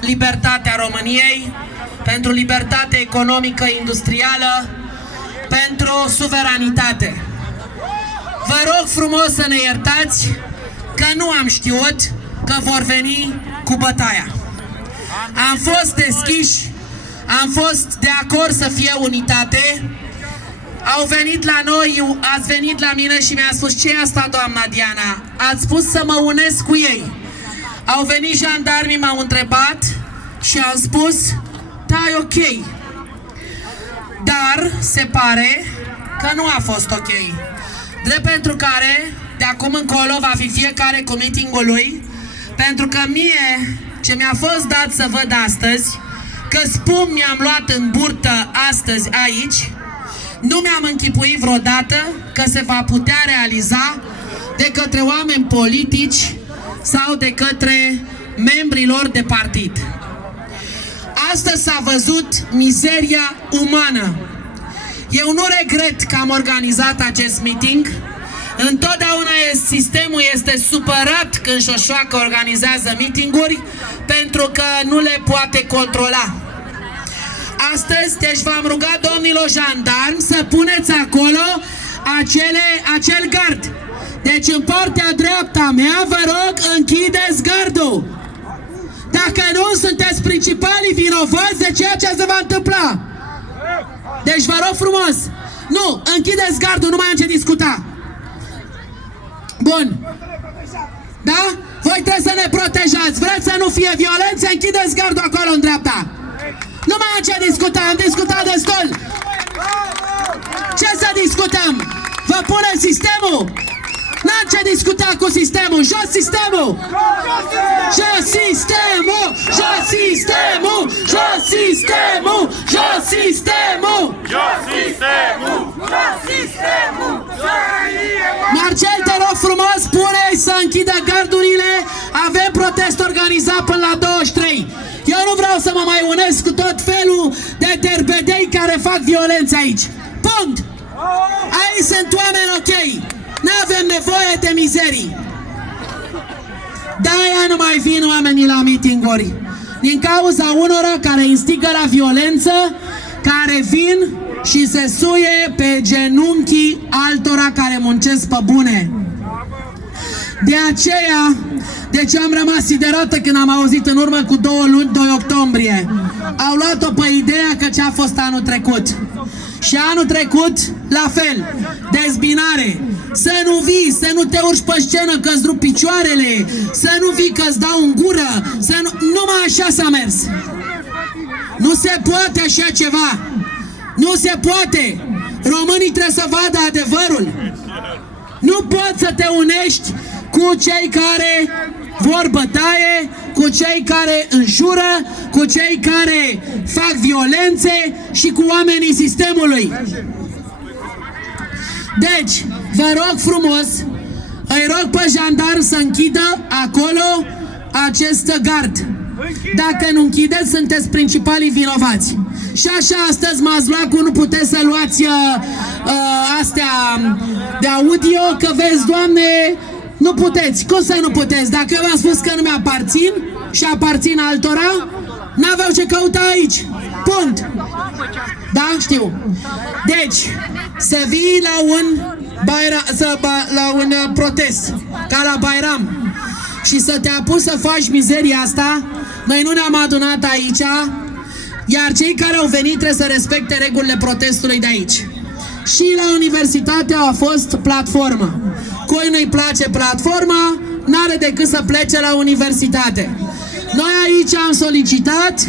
libertatea României, pentru libertate economică, industrială, pentru suveranitate. Vă rog frumos să ne iertați că nu am știut că vor veni cu bătaia. Am fost deschiși, am fost de acord să fie unitate. Au venit la noi, ați venit la mine și mi-a spus: ce e asta, doamna Diana? Ați spus să mă unesc cu ei. Au venit jandarmii, m-au întrebat și am spus: da, e ok. Dar se pare că nu a fost ok. Drept pentru care de acum încolo va fi fiecare cu meeting-ul lui, pentru că mie ce mi-a fost dat să văd astăzi, că spum mi-am luat în burtă astăzi aici, nu mi-am închipuit vreodată că se va putea realiza de către oameni politici sau de către membrii lor de partid. Astăzi s-a văzut mizeria umană. Eu nu regret că am organizat acest meeting. Întotdeauna sistemul este supărat când Șoșoacă organizează meeting-uri pentru că nu le poate controla. Astăzi, deci v-am rugat, domnilor jandarmi, să puneți acolo acel gard. Deci în partea dreapta mea, vă rog, închideți gardul. Dacă nu, sunteți principalii vinovați de ceea ce se va întâmpla. Deci vă rog frumos, nu, închideți gardul, nu mai am ce discuta. Bun. Da? Voi trebuie să ne protejați. Vreți să nu fie violență? Închideți gardul acolo în dreapta. Nu mai am ce discuta, am discutat destul. Ce să discutăm? Vă pune sistemul? N-am ce discuta cu sistemul. Jos sistemul! Jos sistemul! Jos sistemul! Jos sistemul! Jos sistemul! Jos sistemul! Jos sistemul! Marcel, te rog frumos, spune-i să închidă gardurile. Avem protest organizat până la 23. Eu nu vreau să mă mai unesc cu tot felul de derbedei care fac violență aici. Punct! Aici sunt oameni ok. N-avem nevoie de mizerii. De-aia nu mai vin oamenii la meeting-uri. Din cauza unora care instigă la violență, care vin și se suie pe genunchii altora care muncesc pe bune. De aceea, deci am rămas siderată când am auzit în urmă cu 2 luni, 2 octombrie. Au luat-o pe ideea că ce a fost anul trecut. Și anul trecut, la fel, dezbinare. Să nu vii, să nu te urci pe scenă că-ți rup picioarele, să nu vii că-ți dau în gură, să nu... Numai așa s-a mers. Nu se poate așa ceva. Nu se poate. Românii trebuie să vadă adevărul. Nu poți să te unești cu cei care vor bătaie, cu cei care înjură, cu cei care fac violențe și cu oamenii sistemului. Deci, vă rog frumos, îi rog pe jandarm să închidă acolo acest gard. Dacă nu închideți, sunteți principalii vinovați. Și așa astăzi m-ați luat cu nu puteți să luați astea de audio, că vezi, Doamne, nu puteți. Cum să nu puteți? Dacă eu v-am spus că nu mi-aparțin și aparțin altora, n-aveau ce căuta aici. Punct. Da? Știu. Deci, să vii la un protest, ca la Bairam, și să te apuci să faci mizeria asta, noi nu ne-am adunat aici, iar cei care au venit trebuie să respecte regulile protestului de aici. Și la universitate a fost platformă. Cui nu-i place platforma, n-are decât să plece la universitate. Noi aici am solicitat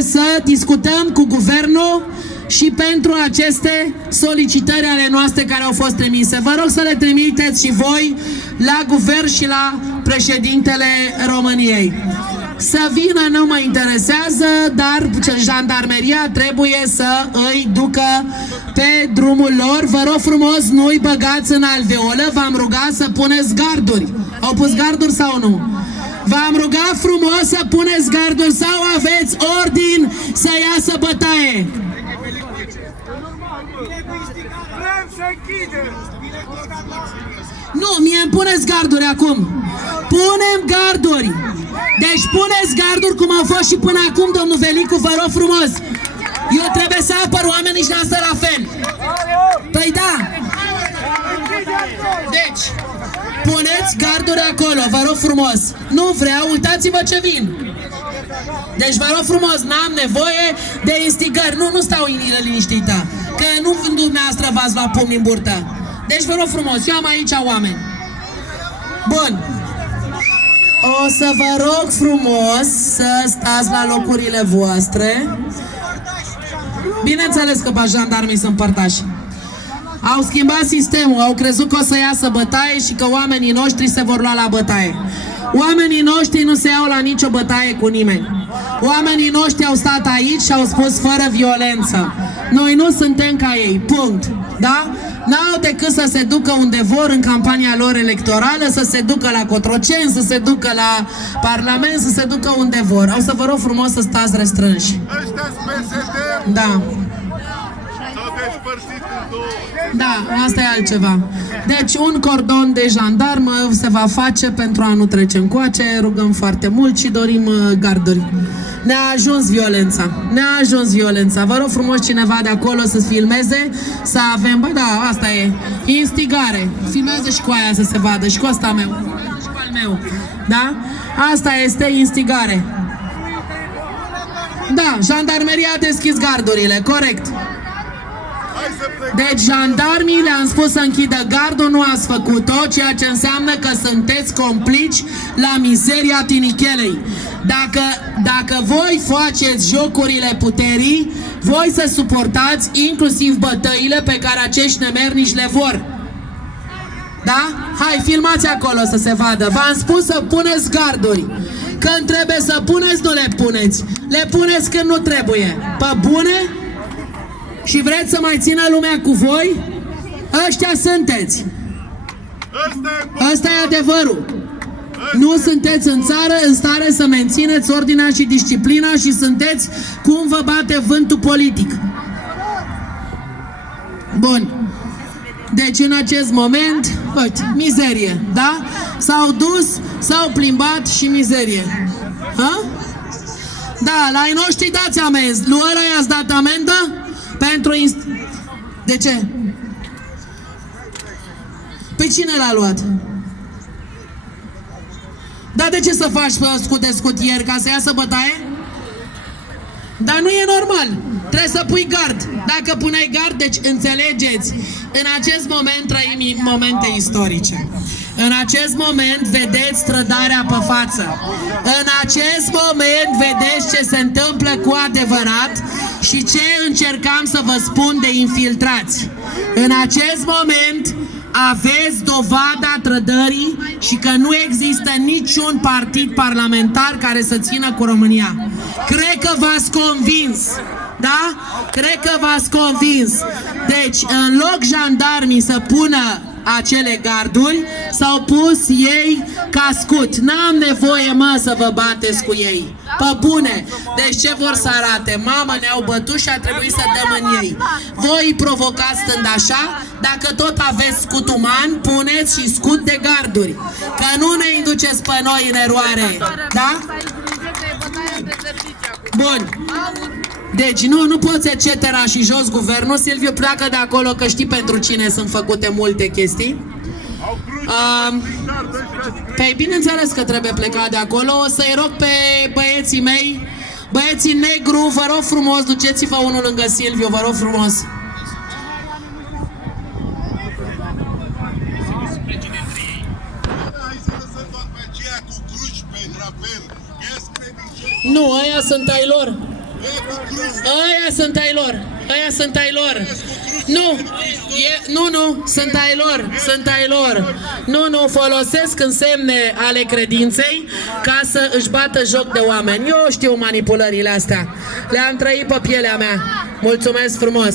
să discutăm cu guvernul și pentru aceste solicitări ale noastre care au fost trimise. Vă rog să le trimiteți și voi la guvern și la președintele României. Să vină nu mă interesează, dar jandarmeria trebuie să îi ducă pe drumul lor. Vă rog frumos, nu-i băgați în alveolă, v-am rugat să puneți garduri. Au pus garduri sau nu? V-am rugat frumos să puneți garduri sau aveți ordin să iasă bătaie. Vrem să închidem! Nu, mie îmi puneți garduri acum. Punem garduri. Deci puneți garduri cum au fost și până acum, domnul Velicu, vă rog frumos. Eu trebuie să apăr oamenii și asta la fel. Păi da. Deci, puneți garduri acolo, vă rog frumos. Nu vreau, uitați-vă ce vin. Deci vă rog frumos, n-am nevoie de instigări. Nu stau liniștită. Că nu dumneavoastră v-ați luat pumni în burtă. Deci vă rog frumos, eu am aici oameni. Bun. O să vă rog frumos să stați la locurile voastre. Bineînțeles că jandarmii sunt părtași. Au schimbat sistemul, au crezut că o să iasă bătaie și că oamenii noștri se vor lua la bătaie. Oamenii noștri nu se iau la nicio bătaie cu nimeni. Oamenii noștri au stat aici și au spus fără violență. Noi nu suntem ca ei, punct. Da? N-au decât să se ducă unde vor în campania lor electorală, să se ducă la Cotroceni, să se ducă la Parlament, să se ducă unde vor. O să vă rog frumos să stați restrânși. Da. Da, asta e altceva. Deci un cordon de jandarmă se va face pentru a nu trece încoace. Rugăm foarte mult și dorim garduri. Ne-a ajuns violența. Ne-a ajuns violența. Vă rog frumos cineva de acolo să filmeze, să avem, bă, da, asta e instigare. Filmeze și cu aia să se vadă, și cu asta meu, și cu al meu. Da? Asta este instigare. Da, jandarmeria a deschis gardurile, corect. Deci jandarmii le-am spus să închidă gardul, nu ați făcut-o, ceea ce înseamnă că sunteți complici la mizeria Tinichelei. Dacă voi faceți jocurile puterii, voi să suportați inclusiv bătăile pe care acești nemernici le vor. Da? Hai, filmați acolo să se vadă. V-am spus să puneți garduri. Când trebuie să puneți, nu le puneți. Le puneți când nu trebuie. Pe bune? Și vreți să mai țină lumea cu voi? Ăștia sunteți. Ăsta e adevărul. Nu sunteți în stare să mențineți ordinea și disciplina și sunteți cum vă bate vântul politic. Bun. Deci în acest moment, uite, mizerie, da? S-au dus, s-au plimbat și mizerie. Ha? Da, la ai noștri dați amenzi. Lui ăla i-ați dat amendă? Pentru de ce? Păi cine l-a luat? Dar de ce să faci scut de scutier? Ca să iasă bătaie? Dar nu e normal. Trebuie să pui gard. Dacă puneai gard, deci înțelegeți. În acest moment trăim momente istorice. În acest moment vedeți trădarea pe față. În acest moment vedeți ce se întâmplă cu adevărat și ce încercam să vă spun de infiltrați. În acest moment aveți dovada trădării și că nu există niciun partid parlamentar care să țină cu România. Cred că v-ați convins. Da? Cred că v-ați convins. Deci, în loc jandarmii să pună acele garduri, s-au pus ei ca scut. N-am nevoie, mă, să vă bateți cu ei. Pe bune. Deci ce vor să arate? Mamă, ne-au bătut și a trebuit să dăm în ei. Voi îi provocați stând așa. Dacă tot aveți scut uman, puneți și scut de garduri. Că nu ne induceți pe noi în eroare. Da? Bun. Deci nu poți etc. și jos guvernul. Silviu, pleacă de acolo că știi pentru cine sunt făcute multe chestii. Păi bineînțeles că trebuie plecat de acolo. O să-i rog pe băieții mei, băieții negru, vă rog frumos, duceți-vă unul lângă Silviu, vă rog frumos. Nu, ăia sunt ai lor. Ăia sunt ai lor. Ăia sunt ai lor. Nu, sunt ai lor. Sunt ai lor. Nu, folosesc însemne ale credinței ca să își bată joc de oameni. Eu știu manipulările astea. Le-am trăit pe pielea mea. Mulțumesc frumos.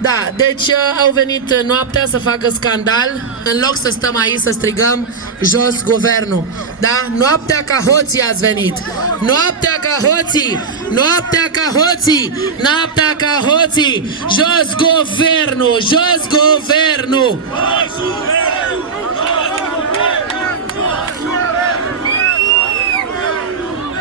Da, deci au venit noaptea să facă scandal, în loc să stăm aici să strigăm jos guvernul. Da? Noaptea ca hoții ați venit. Noaptea ca hoții! Noaptea ca hoții! Noaptea ca hoții! Jos guvernul! Jos guvernul!